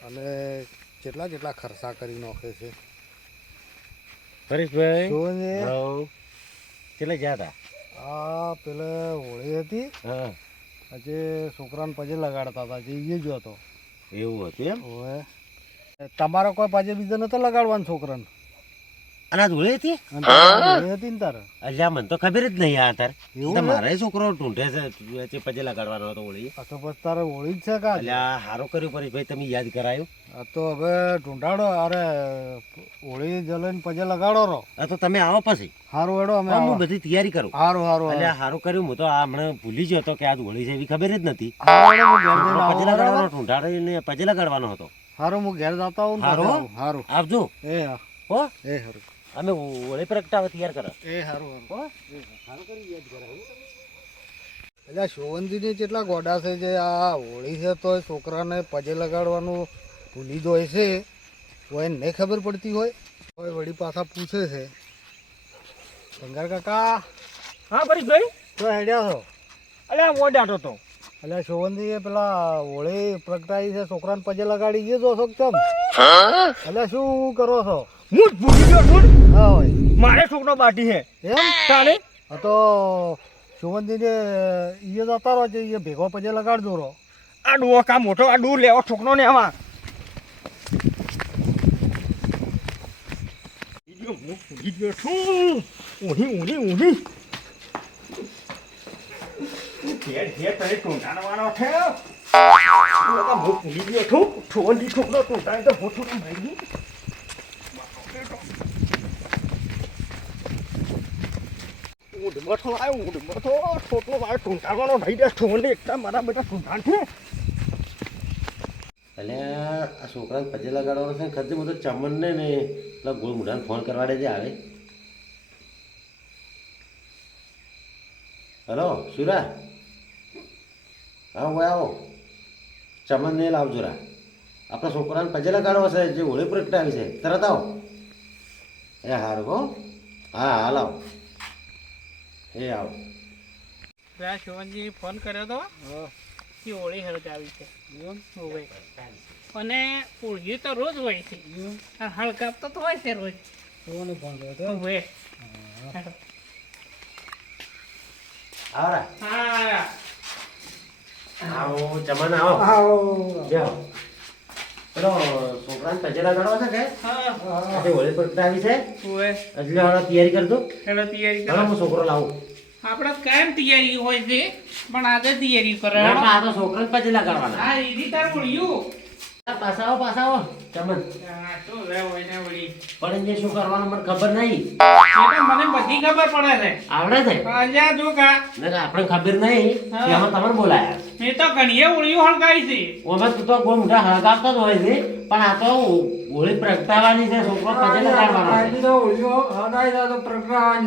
અને કેટલા કેટલા ખર્ચા કરી નાખે છે? હરીશભાઈ ને કેટલે ગયા હતા આ પેલે હોળી હતી. હા. આજે છોકરાને પજે લગાડતા હતા જે એ જો હતો. એવું હતું એમ? હવે તમારો કોઈ પાજે બીજો નતો લગાડવાનો છોકરાને? અને આ હતી? અને હતી ને તારે? અલ્યા મને તો ખબર જ નહીં આ તાર? મારે છોકરો ઢૂંઢે છે પછી લગાડવાનો હતો હોળી. તો બસ તારે હોળી જ છે કા અલ્યા હારો કર્યું પરેશભાઈ તમે યાદ કરાયું? આ તો હવે ઢૂંઢાડો અરે હોળી જલન પજે લગાડો રો આ તો તમે આવો પછી. હારું હેડો અમે હા, બધી તૈયારી કરું. હારું હારું અલ્યા હારું કર્યું હું તો આ હમણાં ભૂલી ગયો હતો કે આજ હોળી છે એવી ખબર જ નથી. પછી લગાડવાનો ઢૂંઢાડો ને પછી લગાડવાનો હતો. હારું હું ઘેર જતા આવું ને હારું, પછી. હારું. આવજો. એ હા. હો? એ હારું. અમે હોળી પ્રગટાવે તૈયાર કરો. એ સારું સારું હો? કરી યાદ કરો એટલે શોવંતીની કેટલા ગોડા છે જે આ હોળી છે તો છોકરાને પજે લગાડવાનું ભૂલી જાય છે. કોઈ નહીં ખબર પડતી હોય. કોઈ વળી પાછા પૂછે છે. શંકર કાકા હા પરેશભાઈ તો હેડ્યા છો? અલે આ ડાટો તો. એટલે શોવંતીએ પેલા હોળી પ્રગટાવી છે છોકરાને પજે લગાડી ગયો છો કેમ? એટલે શું કરો છો? હું ભૂલી ગયો હા હોય મારે છોકરો બાટી હે એમ? તારે તો શોવંતીને ઈએ જતા રહો છે એ ભેગો પછી લગાડજો રહો. આ ડુઓ કા મોટો આ ડુ લેવો છોકરો ને આવા હું ભૂલી ગયો છું. ઊંધી ઊંધી ઊંધી ઘેર ઘેર તને ટૂંટાડવાનો છે? હું ભૂલી ગયો છું. છોકરો ટૂંટાય તો હું છોકરો ભાઈ ઊંડ આવ્યો ઊંડ બેઠો છોકરો મારે ટૂંટાડવાનો ભાઈ દે છે એટલે આ છોકરાને પજે લગાડવાનો છે ખર્ચે બધો ચમનને ને, પેલા ગોળ મુઢાને ફોન કરવા જે આવે. હલો, સુરા? આવો ભાઈ આવો. ચમનને લાવજો રા. આપણા છોકરાને પજે લગાડવો છે, જે હોળી પ્રગટાવી છે. તરત આવો. એ હારું હો. હા, હાલ આવો. એ આવો. પેલા શિવનજી ફોન કર્યો તો કે હોળી આવી છે. હોવે. અને હોળી તો રોજ હોય છે. હળકાપ તો હોય છે રોજ. ફોન કર્યો તો? હોવે. આવો હા આવો. આવો. જાઓ પેલો છોકરાને પજે લગાડવા છે કે? આજે હોળી પ્રગટાવી છે. હોવે. એટલે હવે તૈયારી કરજો હેલો તૈયારી કરો. હું છોકરો લાવું. આપણે કાયમ તૈયારી હોય છે પણ આજે તૈયારી કરે. આ તો છોકરાને પછી લગાડવાના હા ઈદી તાર હોળિયું પાછા આવો ચમન. હા, શું લે હોય ને વળી. પણ એને શું કરવાનું મને ખબર નહીં. મને બધી ખબર પડે છે. આવડે છે? પણ જો કા. આપણે ખબર નહીં. એમાં તમને બોલાયા. મેં તો ઘણીએ હોળીઓ હળગાવી છે. ઓમાં તું તો બહુ મોટા હળગાવતો જ હોય છે પણ આ તો હોળી પ્રગટાવવાની છે છોકરો પછી લગાડવાનો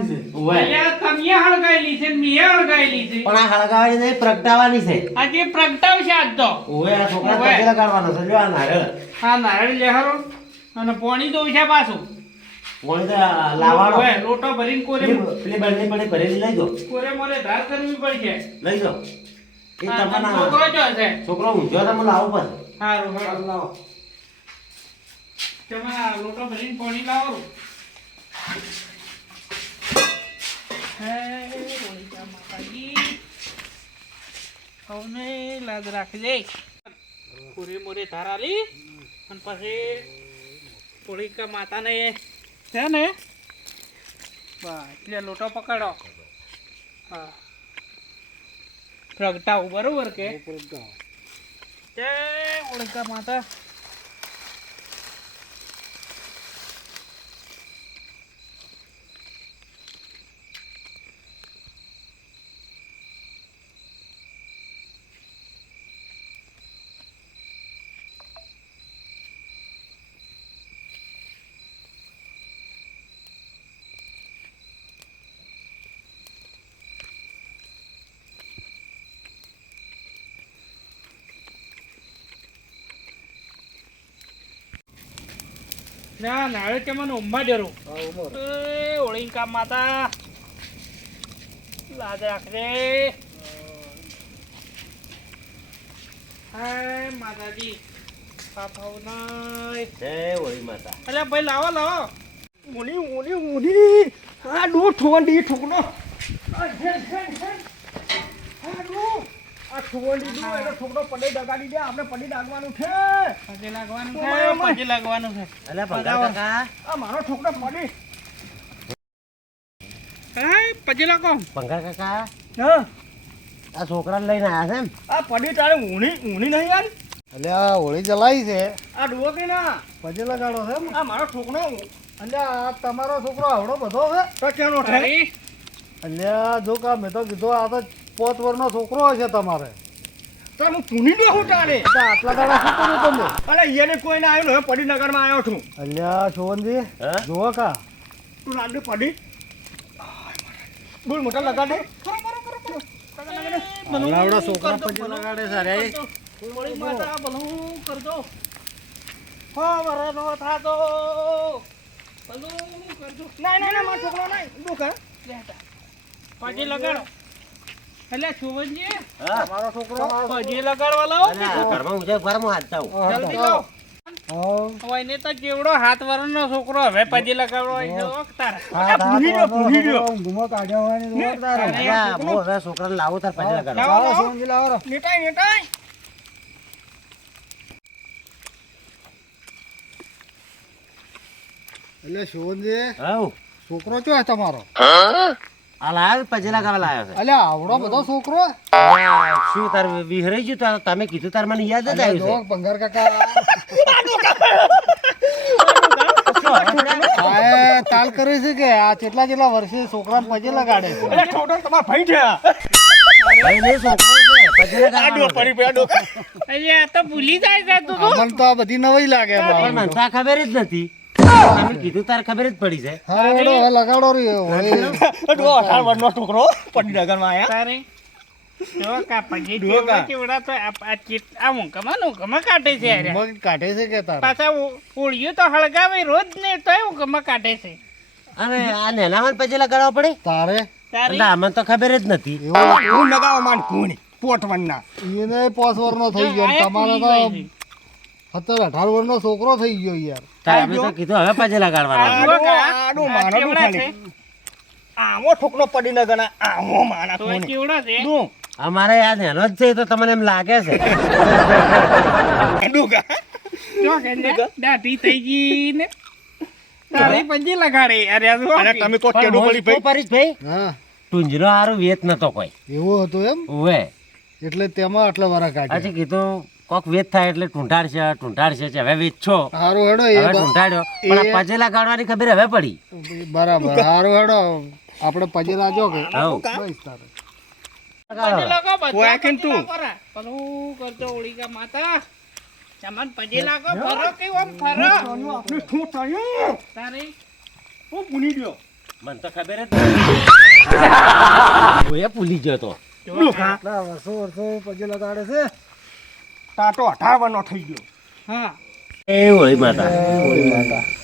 છે. અહીંયા તમે હળગાવેલી છે મેં હળગાવેલી છે. પણ આ હળગાવવાની નહીં પ્રગટાવવાની છે. આજે પ્રગટાવશે આજ તો. આ છોકરા પછી લગાડવાનો છે. જો આ નારળ લેહારો અને પોણી તો છે પાછું. વળી તો લાવવાનો. ઓવે, લોટો ભરીને કોરે પેલી પેલી બંને પડી ભરેલી લઈ દો કોરે મોરે ધાર કરવી પડશે. લઈ દો એ અને તમારા છોકરો જો છે? છોકરો ઊંઝો તમે લાવો પછી હારું હારું. તમે આ લોટો ભરીને પાણી લાવો. હે રોહિતા માતાજી. લાજ રાખજે. કોરે મોરે ધાર અને પછી હોળિકા માતાને છે ને? બસ એટલે લોટો પકડો. હા. પ્રગટાવું બરોબર કે? જય હોળિકા માતા. ના નાળે કે મને ઉમમાં ડરો ઓળી કામ માતા. લાજ રાખજે. હાય માતાજી. બાપાઓના જય હોળી માતા. અલ્યા ભાઈ લાવો લાવો. ઊની ઊની ઊની આ ડો ઠોંડી ઠોકનો આ હેડ હેડ હેડ. આ ડો. આ ઠોંડી ડો એટલે છોકરો પડી ડગાડી દે આપણે પડી ડાગવાનું છે. પગે લાગવાનું છે પગે લાગવાનું છે. કાકા. આ મારો ઠોકનો પડી હાય પગે લાગો. ભંગાર કાકા. હા? આ છોકરાને લઈને આયા છે એમ? આ પડી તારે ઊની ઊની નહીં યાર? એટલે આ હોળી જલાઈ છે. આ ડુઓ કે ના? પજે લગાડો છે એમ? આ મારો છોકરો એટલે આ તમારો છોકરો આવડો બધો છે. તો કેનો છે? એટલે જો કા મેં તો કીધું આ તો પોત વર્ષનો છોકરો હશે તમારે. તો હું પૂની દો હું તારે આટલા દાડા શું કર્યું તમે? અરે એને કોઈ ના આવ્યો ને પડી આવ્યો છું. અલ્યા શોભનજી હા? જુઓ કા. તું લાડુ પડી. બોલ મોટા લગાડે. આવડા છોકરા પજે લગાડે છે અરે માતા ભલું કરજો. હો વરનો થાતો. ભલું કરજો. ના ના ના મારો છોકરો નહીં. ડોકા લેતા. પગે લગાડો. એટલે હા. મારો છોકરો ભજી લગાડવા લાવો ઘરમાં ઊંઝે ઘરમાં હાથ જાઉં જલ્દી લાવો. એને તો કેવડો હાથ વરણનો છોકરો હવે હા, હું લાવું તાર લગાડો એટલે છોકરો ચો તમારો? આ લાવ્યો પગે લગાવવા છે? અલ્યા આવડો બધો છોકરો. શું તાર વિહરાઈ ગયું? તાર તમે કીધું તાર મને યાદ જ ભંગાર કાકા. તાલ કરે છે કે આ કેટલા કેટલા વર્ષે છોકરાને પજે લગાડે છે? તમારા ભાઈ ભાઈ છોકરો. પડી તો ભૂલી જાય છે તું તો. આ બધી નવી લાગે પણ મને ખબર જ નથી. કીધું તાર ખબર જ પડી છે. હા લગાડો રહ્યો ડો અઢાર વર્ષનો છોકરો. પડી નગરમાં આયા. તારે જો કા ડોકા. કેવડા કેવડા તો આ ચીટ- આ ઊંઘમાં ને કાઢે છે અરે મગ કાઢે છે કે તારે? પાછા ઓળિયું તો હળગાવે રોજ ને તોય ઊંઘમાં કાઢે છે. અને આ નેનામાં પછી લગાડવા પડે? તારે? તારી એટલે આમાં તો ખબર જ નથી. હું લગાવો માન કુણી પોટવણના. એને પાંચ વર્ષનો થઈ ગયો તમારે તો. સત્તર અઢાર વર્ષનો છોકરો થઈ ગયો યાર. તાર તો કીધું હવે પગે લગાડવાના. આડો માનો ખાલી. આમો ઠોકનો પડી નગરના આમો માના તો કેવડા છે? ડો અમારે આ નેનો જ છે તો તમને એમ લાગે છે. ડોકા જો કે ને, દાઢી થઈ ગઈ ને. તારી પંજી લગાડે. અરે અરે તમે તો કેડો પડી ભાઈ. પરેશભાઈ હા. ટુંજરો હારું વેત નતો કોઈ. એવો હતો એમ? ઉવે. એટલે તેમાં આટલા વારા કાઢ્યા. આજે કીધું કોક વેચ થાય એટલે ટૂંટાડશે ટૂંટાડશે છે હવે વેચો છો. સારું હેડો એ હવે બ- પણ આ એ- પજે ખબર હવે પડી. બરાબર સારું હેડો. આપણે પજેલા જો કે. હઉ. ઓય પજે તું? લાગો રા. ઓળીકા માતા. ચમન પજે લાગો ફરો કે ઓમ ફરો. આપણે શું થયું? તારી હું ભૂલી ગયો. મને તો ખબર જ નથી ભૂલી ગયો તો. ડોકા આટલા વર્ષો વર્ષો પજે લગાડે છે? અઢાર વર્ષનો થઈ ગયો. હા. એ હોળી માતા. હોળી માતા.